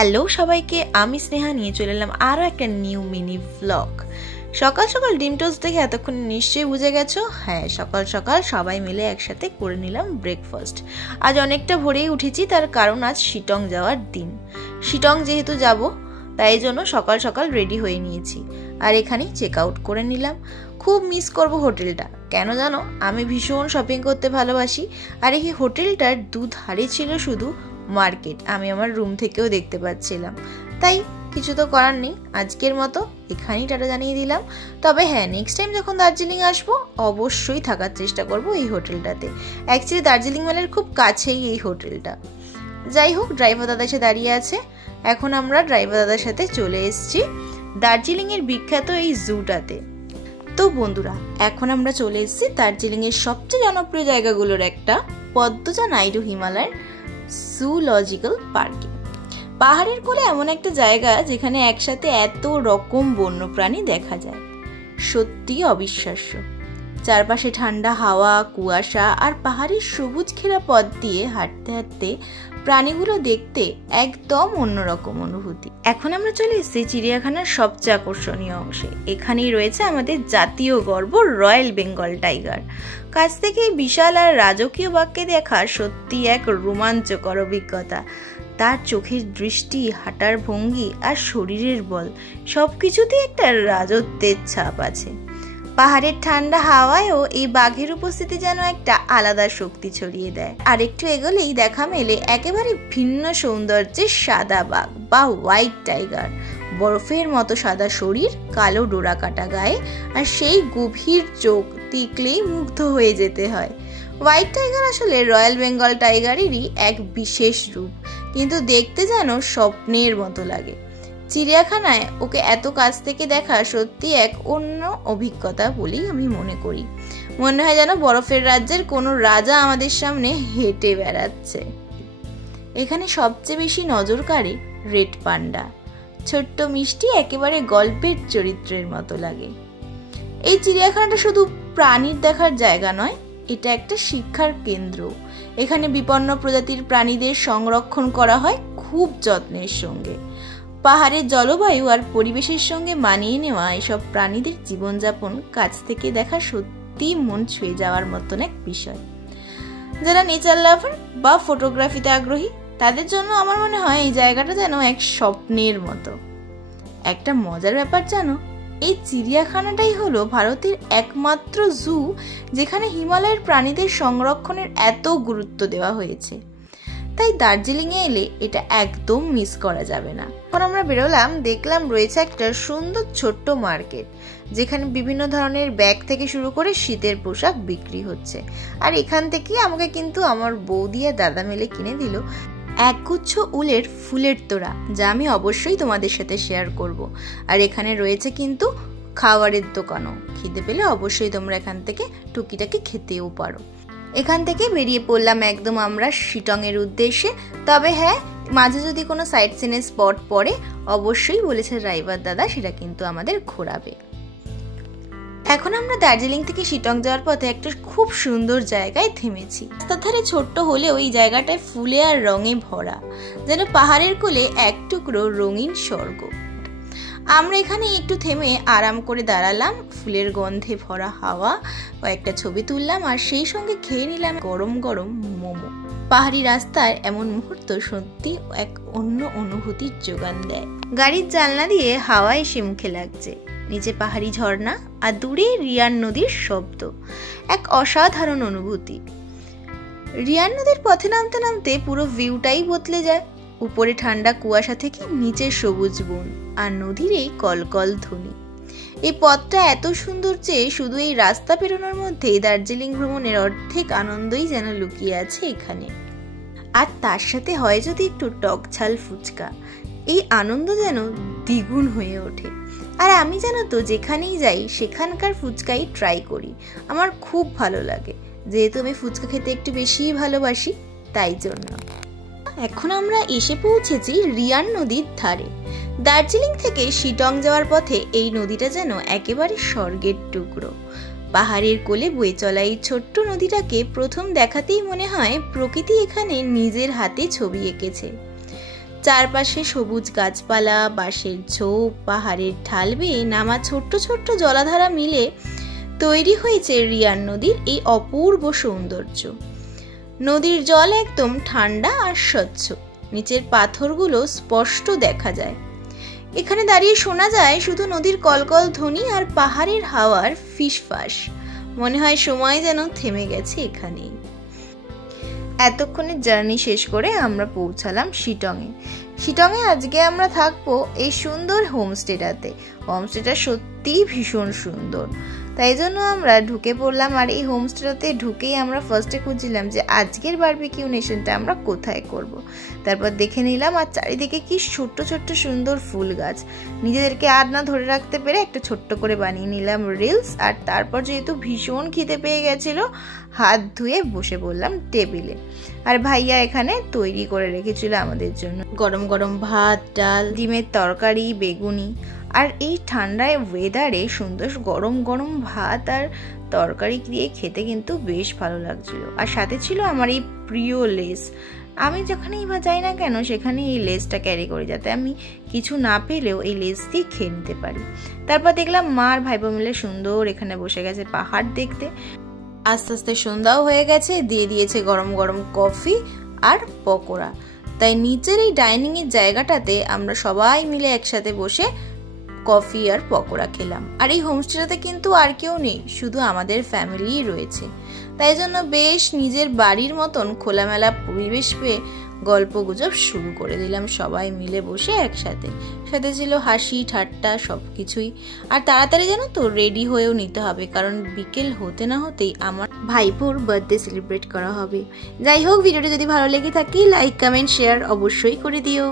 Hello সবাইকে, আমি স্নেহা নিয়ে চলে এলাম আরও একটা নিউ মিনি ভ্লগ। সকাল সকাল ডিম টোস্ট দেখে এতক্ষণ নিশ্চয়ই বুঝে গেছো, হ্যাঁ সকাল সকাল সবাই মিলে একসাথে করে নিলাম ব্রেকফাস্ট। আজ অনেকটা ভোরেই উঠেছি, তার কারণ আজ শিটং যাওয়ার দিন। শিটং যেহেতু যাব তাই জন্য সকাল সকাল রেডি হয়ে নিয়েছি আর এখানেই চেক আউট করে নিলাম। খুব মিস করব হোটেলটা, কেন জানো আমি ভীষণ শপিং করতে ভালোবাসি। আর এই হোটেলটার দুধারে ছিল শুধু মার্কেট, আমি আমার রুম থেকেও দেখতে পাচ্ছিলাম। তাই কিছু তো করার নেই, আজকের মতো এখানেই টাটা জানিয়ে দিলাম। তবে হ্যাঁ, নেক্সট টাইম যখন দার্জিলিং আসবো অবশ্যই থাকার চেষ্টা করব এই হোটেলটাতে। অ্যাকচুয়ালি দার্জিলিং মেলের খুব কাছেই এই হোটেলটা। যাই হোক, ড্রাইভার দাদা এসে দাঁড়িয়ে আছে। এখন আমরা ড্রাইভার দাদার সাথে চলে এসেছি দার্জিলিংয়ের বিখ্যাত এই জুটাতে। তো বন্ধুরা, এখন আমরা চলে এসেছি দার্জিলিংয়ের সবচেয়ে জনপ্রিয় জায়গাগুলোর একটা পদ্মজা নাইডু হিমালয়ের জুলজিক্যাল পার্কে। পাহাড়ের কোলে এমন একটা জায়গা যেখানে একসাথে এত রকম বন্যপ্রাণী দেখা যায়, সত্যি অবিশ্বাস্য। চারপাশে ঠান্ডা হাওয়া, কুয়াশা আর পাহাড়ের সবুজ ঘেরা পথ দিয়ে হাঁটতে হাঁটতে প্রাণীগুলো দেখতে একদম অন্যরকম অনুভূতি। এখন আমরা চলে এসেছি চিড়িয়াখানার সবচেয়ে আকর্ষণীয় অংশে। এখানেই রয়েছে আমাদের জাতীয় গর্ব রয়্যাল বেঙ্গল টাইগার। কাছ থেকে বিশাল আর রাজকীয় বাঘকে দেখা সত্যি এক রোমাঞ্চকর অভিজ্ঞতা। তার চোখের দৃষ্টি, হাঁটার ভঙ্গি আর শরীরের বল সবকিছুতেই একটা রাজত্বের ছাপ আছে। পাহাড়ের ঠান্ডা হাওয়ায়ও এই বাঘের উপস্থিতি যেন একটা আলাদা শক্তি ছড়িয়ে দেয়। আর একটু এগোলেই দেখা মেলে একেবারে ভিন্ন সৌন্দর্যের সাদা বাঘ বা হোয়াইট টাইগার। বরফের মতো সাদা শরীর, কালো ডোরা কাটা গায়ে আর সেই গভীর চোখ দেখলেই মুগ্ধ হয়ে যেতে হয়। হোয়াইট টাইগার আসলে রয়্যাল বেঙ্গল টাইগারেরই এক বিশেষ রূপ, কিন্তু দেখতে যেন স্বপ্নের মতো লাগে। চিড়িয়াখানায় ওকে এত কাছ থেকে দেখা সত্যি এক অন্য অভিজ্ঞতা বলেই আমি মনে করি। মনে হয় যেন বরফের রাজ্যের কোনো রাজা আমাদের সামনে হেঁটে বেড়াচ্ছে। এখানে সবচেয়ে বেশি নজর কাড়ে রেড পান্ডা। ছোট্ট মিষ্টি, একেবারে গল্পের চরিত্রের মতো লাগে। এই চিড়িয়াখানাটা শুধু প্রাণীর দেখার জায়গা নয়, এটা একটা শিক্ষার কেন্দ্র। এখানে বিপন্ন প্রজাতির প্রাণীদের সংরক্ষণ করা হয় খুব যত্নের সঙ্গে। পাহাড়ের জলবায়ু আর পরিবেশের সঙ্গে মানিয়ে নেওয়া এসব প্রাণীদের জীবনযাপন কাছ থেকে দেখা সত্যি মন ছুঁয়ে যাওয়ার মতন এক বিষয়। যারা নেচার লাভার বা ফটোগ্রাফিতে আগ্রহী তাদের জন্য আমার মনে হয় এই জায়গাটা যেন এক স্বপ্নের মতো। একটা মজার ব্যাপার জানো, এই চিড়িয়াখানাটাই হলো ভারতের একমাত্র জু যেখানে হিমালয়ের প্রাণীদের সংরক্ষণের এত গুরুত্ব দেওয়া হয়েছে। তাই দার্জিলিংয়ে এলে এটা একদম মিস করা যাবে না। এখন আমরা বেরোলাম, দেখলাম রয়েছে একটা সুন্দর ছোট্ট মার্কেট যেখানে বিভিন্ন ধরনের ব্যাগ থেকে শুরু করে শীতের পোশাক বিক্রি হচ্ছে। আর এখান থেকে আমাকে কিন্তু আমার বৌদি আর দাদা মিলে কিনে দিল একগুচ্ছ উলের ফুলের তোড়া, যা আমি অবশ্যই তোমাদের সাথে শেয়ার করব। আর এখানে রয়েছে কিন্তু খাবারের দোকানও, খিদে পেলে অবশ্যই তোমরা এখান থেকে টুকিটাকি খেতেও পারো। এখান থেকে বেরিয়ে পড়লাম একদম আমরা শিটংয়ের উদ্দেশ্যে। তবে হ্যাঁ, মাঝে যদি কোনো সাইট সিনের স্পট পড়ে অবশ্যই বলেছে ড্রাইভার দাদা সেটা কিন্তু আমাদের ঘোরাবে। এখন আমরা দার্জিলিং থেকে শিটং যাওয়ার পথে একটা খুব সুন্দর জায়গায় থেমেছি। রাস্তার ধারে ছোট্ট হলেও এই জায়গাটায় ফুলে আর রঙে ভরা, যেন পাহাড়ের কোলে এক টুকরো রঙিন স্বর্গ। আমরা এখানে একটু থেমে আরাম করে দাঁড়ালাম, ফুলের গন্ধে ভরা হাওয়া, কয়েকটা ছবি তুললাম আর সেই সঙ্গে খেয়ে নিলাম গরম গরম মোমো। পাহাড়ি রাস্তায় এমন মুহূর্ত সত্যি এক অন্য অনুভূতির যোগান দেয়। গাড়ির জানলা দিয়ে হাওয়া এসে মুখে লাগছে, নিচে পাহাড়ি ঝর্ণা আর দূরে রিয়ান নদীর শব্দ, এক অসাধারণ অনুভূতি। রিয়ান নদীর পথে নামতে নামতে পুরো ভিউটাই বদলে যায়। উপরে ঠান্ডা কুয়াশা থেকে নিচে সবুজ বন আর নদীর এই কলকল ধ্বনি। এই পথটা এত সুন্দর যে শুধু এই রাস্তা পেরোনোর মধ্যেই দার্জিলিং ভ্রমণের অর্ধেক আনন্দই যেন লুকিয়ে আছে এখানে। আর তার সাথে হয় যদি একটু টক ঝাল ফুচকা, এই আনন্দ যেন দ্বিগুণ হয়ে ওঠে। আর আমি জানো তো যেখানেই যাই সেখানকার ফুচকাই ট্রাই করি, আমার খুব ভালো লাগে। যেহেতু আমি ফুচকা খেতে একটু বেশিই ভালোবাসি তাই জন্য। এখন আমরা এসে পৌঁছেছি রিয়ান নদীর ধারে। দার্জিলিং থেকে শিটং যাওয়ার পথে এই নদীটা যেন একেবারে স্বর্গের টুকরো। পাহাড়ের কোলে বয়ে চলা এই ছোট্ট নদীটাকে প্রথম দেখাতেই মনে হয় প্রকৃতি এখানে নিজের হাতে ছবি এঁকেছে। চারপাশে সবুজ গাছপালা, বাঁশের ঝোপ, পাহাড়ের ঢাল বেয়ে নামা ছোট্ট ছোট্ট জলাধারা মিলে তৈরি হয়েছে রিয়ার নদীর এই অপূর্ব সৌন্দর্য। নদীর জল একদম ঠান্ডা আর স্বচ্ছ, নিচের পাথরগুলো স্পষ্ট দেখা যায়। এখানে দাঁড়িয়ে শোনা যায় শুধু নদীর কলকল ধ্বনি আর পাহাড়ের হাওয়ার ফিসফাস। মনে হয় সময় যেন থেমে গেছে এখানেই। এতক্ষণের জার্নি শেষ করে আমরা পৌঁছালাম শিটংয়ে। শিটংয়ে আজকে আমরা থাকবো এই সুন্দর হোমস্টেটাতে। হোমস্টেটা সত্যিই ভীষণ সুন্দর, তাই জন্য আমরা ঢুকে পড়লাম। আর এই হোমস্টেটাতে ঢুকেই আমরা ফার্স্টে খুঁজছিলাম যে আজকের বারবিকিউ নেশনটা আমরা কোথায় করব। তারপর দেখে নিলাম, আর চারিদিকে কি ছোট্ট ছোট্ট সুন্দর ফুল গাছ। নিজেদেরকে আর না ধরে রাখতে পেরে একটা ছোট্ট করে বানিয়ে নিলাম রিলস। আর তারপর যেহেতু ভীষণ খিদে পেয়ে গেছিলো, হাত ধুয়ে বসে পড়লাম টেবিলে। আর ভাইয়া এখানে তৈরি করে রেখেছিল আমাদের জন্য গরম গরম ভাত, ডাল, ডিমের তরকারি, বেগুনি। আর এই ঠান্ডায় ওয়েদারে সুন্দর গরম গরম ভাত আর তরকারি দিয়ে খেতে কিন্তু বেশ ভালো লাগছিল। আর সাথে ছিল আমার এই প্রিয় লেস। আমি যেখানেই বা যাই না কেন সেখানে এই লেসটা ক্যারি করি, যাতে আমি কিছু না পেলেও এই লেস দিয়ে খেয়ে নিতে পারি। তারপর দেখলাম মা আর ভাইপো মিলে সুন্দর এখানে বসে গেছে পাহাড় দেখতে। আস্তে আস্তে সন্ধ্যাও হয়ে গেছে, দিয়ে দিয়েছে গরম গরম কফি আর পকোড়া। তাই নিচের এই ডাইনিংয়ের জায়গাটাতে আমরা সবাই মিলে একসাথে বসে কফি আর পকোড়া খেলাম। আর এই হোমস্টেটাতে কিন্তু আর কেউ নেই, শুধু আমাদের ফ্যামিলিই রয়েছে। তাই জন্য বেশ নিজের বাড়ির মতন খোলামেলা পরিবেশ পেয়ে গল্প গুজব শুরু করে দিলাম সবাই মিলে বসে একসাথে। সাথে ছিল হাসি ঠাট্টা সব কিছুই। আর তাড়াতাড়ি যেন তো রেডি হয়েও নিতে হবে, কারণ বিকেল হতে না হতেই আমার ভাইপোর বার্থডে সেলিব্রেট করা হবে। যাই হোক, ভিডিওটি যদি ভালো লেগে থাকে লাইক কমেন্ট শেয়ার অবশ্যই করে দিও।